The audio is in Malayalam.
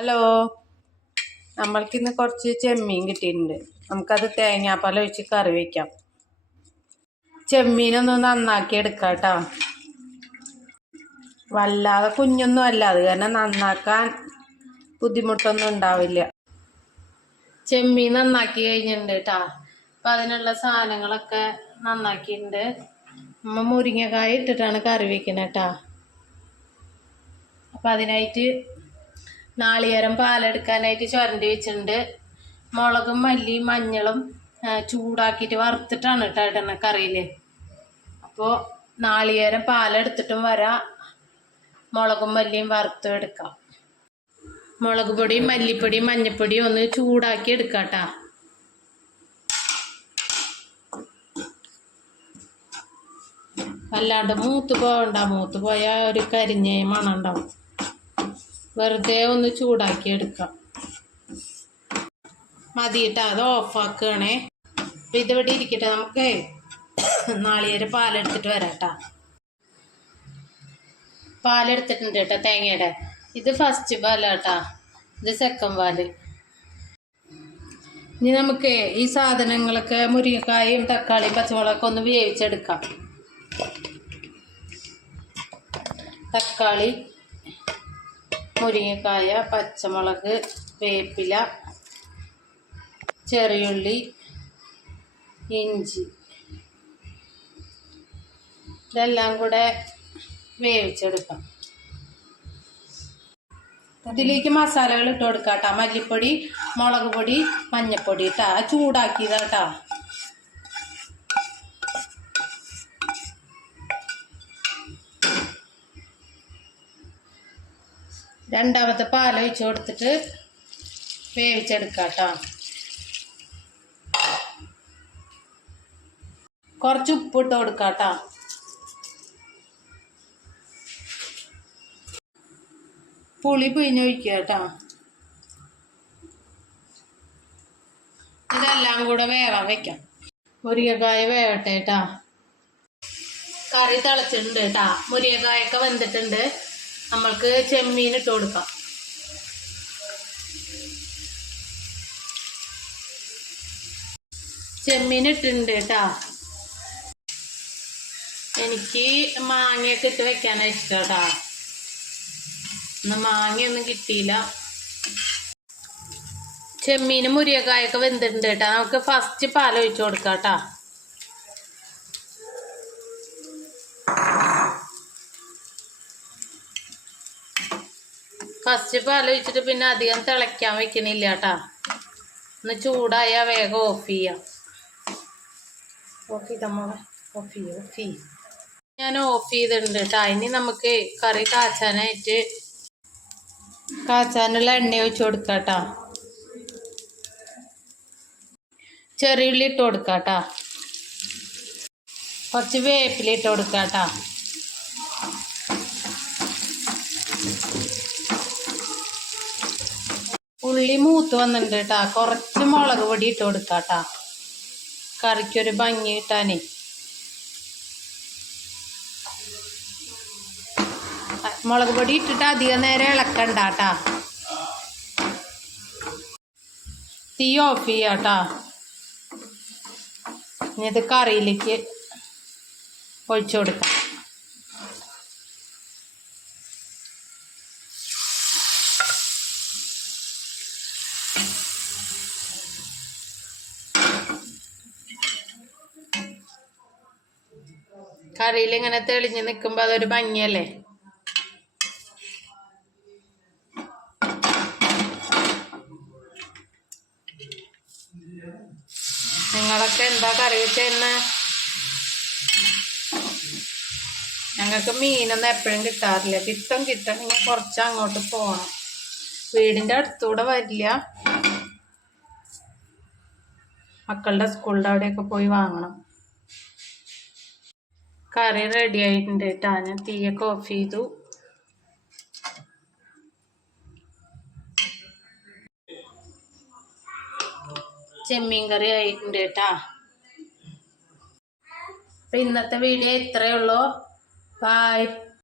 ഹലോ, നമ്മൾക്കിന്ന് കുറച്ച് ചെമ്മീൻ കിട്ടിയിട്ടുണ്ട്. നമുക്കത് തേങ്ങാപ്പാൽ ഒഴിച്ച് കറി വയ്ക്കാം. ചെമ്മീനൊന്ന് നന്നാക്കി എടുക്കാം കേട്ടോ. വല്ലാതെ കുഞ്ഞൊന്നും അല്ല, അത് കാരണം നന്നാക്കാൻ ബുദ്ധിമുട്ടൊന്നും ഉണ്ടാവില്ല. ചെമ്മീൻ നന്നാക്കി കഴിഞ്ഞിട്ടുണ്ട് കേട്ടോ. അപ്പം അതിനുള്ള സാധനങ്ങളൊക്കെ നന്നാക്കിയിട്ടുണ്ട്. അമ്മ മുരിങ്ങക്കായ ഇട്ടിട്ടാണ് കറി വയ്ക്കുന്നത് കേട്ടോ. അപ്പം അതിനായിട്ട് നാളികേരം പാലെടുക്കാനായിട്ട് ചുരണ്ടി വെച്ചിട്ടുണ്ട്. മുളകും മല്ലിയും മഞ്ഞളും ചൂടാക്കിയിട്ട് വറുത്തിട്ടാണ് കേട്ടോ ഇടുന്ന കറിയിൽ. അപ്പോൾ നാളികേരം പാലെടുത്തിട്ടും വരാം, മുളകും മല്ലിയും വറുത്തും എടുക്കാം. മുളക് പൊടിയും മല്ലിപ്പൊടിയും മഞ്ഞൾപ്പൊടിയും ഒന്ന് ചൂടാക്കി എടുക്കാം കേട്ടോ. അല്ലാണ്ട് മൂത്ത് പോകണ്ട, മൂത്ത് പോയാൽ ഒരു കരിഞ്ഞ മണം ഉണ്ടാവും. വെറുതെ ഒന്ന് ചൂടാക്കി എടുക്കാം. മതിയിട്ട് അത് ഓഫാക്കുകയാണേ. അപ്പം ഇതിവിടെ ഇരിക്കട്ടെ, നമുക്ക് നാളികേരം പാലെടുത്തിട്ട് വരാം കേട്ടോ. പാലെടുത്തിട്ടുണ്ട് കേട്ടോ തേങ്ങയുടെ. ഇത് ഫസ്റ്റ് പാലാട്ടോ, ഇത് സെക്കൻഡ് പാല്. ഇനി നമുക്ക് ഈ സാധനങ്ങളൊക്കെ മുരിങ്ങക്കായും തക്കാളിയും പച്ചമുളകൊക്കെ ഒന്ന് വേവിച്ചെടുക്കാം. തക്കാളി, മുരിങ്ങക്കായ, പച്ചമുളക്, വേപ്പില, ചെറിയുള്ളി, ഇഞ്ചി, ഇതെല്ലാം കൂടെ വേവിച്ചെടുക്കാം. ഇതിലേക്ക് മസാലകൾ ഇട്ട് കൊടുക്കാം കേട്ടോ. മല്ലിപ്പൊടി, മുളക് പൊടി, മഞ്ഞൾപ്പൊടി കേട്ടോ. ചൂടാക്കിയതാ കേട്ടോ. രണ്ടാമത്തെ പാലൊഴിച്ച് കൊടുത്തിട്ട് വേവിച്ചെടുക്കാം കേട്ടോ. കുറച്ച് ഉപ്പിട്ട് കൊടുക്കാം കേട്ടോ. പുളി പിഴിഞ്ഞൊഴിക്കുക കേട്ടോ. ഇതെല്ലാം കൂടെ വേവാൻ വെക്കാം. മുരിങ്ങക്കായ വേവട്ടെ കേട്ടോ. കറി തിളച്ചിട്ടുണ്ട് കേട്ടോ. മുരിങ്ങക്കായൊക്കെ വെന്തിട്ടുണ്ട്. നമ്മൾക്ക് ചെമ്മീൻ ഇട്ട് കൊടുക്കാം. ചെമ്മീൻ ഇട്ടിട്ടുണ്ട് കേട്ടോ. എനിക്ക് മാങ്ങയൊക്കെ ഇട്ട് വെക്കാനാണ് ഇഷ്ടം കേട്ടോ. ഇന്ന് മാങ്ങയൊന്നും കിട്ടിയില്ല. ചെമ്മീനും മുരിങ്ങക്കായൊക്കെ വെന്തിട്ടുണ്ട് കേട്ടോ. നമുക്ക് ഫസ്റ്റ് പാലൊഴിച്ച് കൊടുക്കാം കേട്ടോ. ഫസ്റ്റ് പാലൊഴിച്ചിട്ട് പിന്നെ അധികം തിളയ്ക്കാൻ വെക്കണില്ല കേട്ടോ. ഒന്ന് ചൂടായാൽ വേഗം ഓഫ് ചെയ്യാം. ഓഫ് ചെയ്താൽ മോളെ, ഓഫ് ചെയ്യും. ഞാൻ ഓഫ് ചെയ്തിട്ടുണ്ട് കേട്ടോ. ഇനി നമുക്ക് കറി കാച്ചാനുള്ള എണ്ണ ഒഴിച്ച് കൊടുക്കാം കേട്ടോ. ചെറിയുള്ളി ഇട്ട് കൊടുക്കാം കേട്ടോ. കുറച്ച് വേപ്പില ഇട്ട് കൊടുക്കാം കേട്ടോ. ഉള്ളി മൂത്ത് വന്നിട്ടുണ്ട് കേട്ടോ. കുറച്ച് മുളക് പൊടി ഇട്ട് കൊടുക്കാം കേട്ടോ, കറിക്കൊരു ഭംഗി കിട്ടാനേ. മുളക് പൊടി ഇട്ടിട്ട് അധികം നേരം ഇളക്കണ്ട കേട്ടോ. തീ ഓഫ് ചെയ്യാം കേട്ടോ. ഇനി ഇത് കറിയിലേക്ക് ഒഴിച്ചു കൊടുക്കാം. കറിയിൽ ഇങ്ങനെ തെളിഞ്ഞ് നിൽക്കുമ്പോൾ അതൊരു ഭംഗിയല്ലേ. നിങ്ങളൊക്കെ എന്താ കറി വെച്ചെന്ന്? ഞങ്ങൾക്ക് മീനൊന്നും എപ്പോഴും കിട്ടാറില്ല. കിട്ടണമെങ്കിൽ കുറച്ച് അങ്ങോട്ട് പോകണം. വീടിൻ്റെ അടുത്തൂടെ വരില്ല. മക്കളുടെ സ്കൂളിൻ്റെ അവിടെയൊക്കെ പോയി വാങ്ങണം. കറി റെഡി ആയിട്ടുണ്ട് കേട്ടോ. ഞാൻ തീയൊക്കെ ഓഫ് ചെയ്തു. ചെമ്മീൻ കറി ആയിട്ടുണ്ട് കേട്ടോ. അപ്പം ഇന്നത്തെ വീഡിയോ ഇത്രയേ ഉള്ളൂ. ബായ്.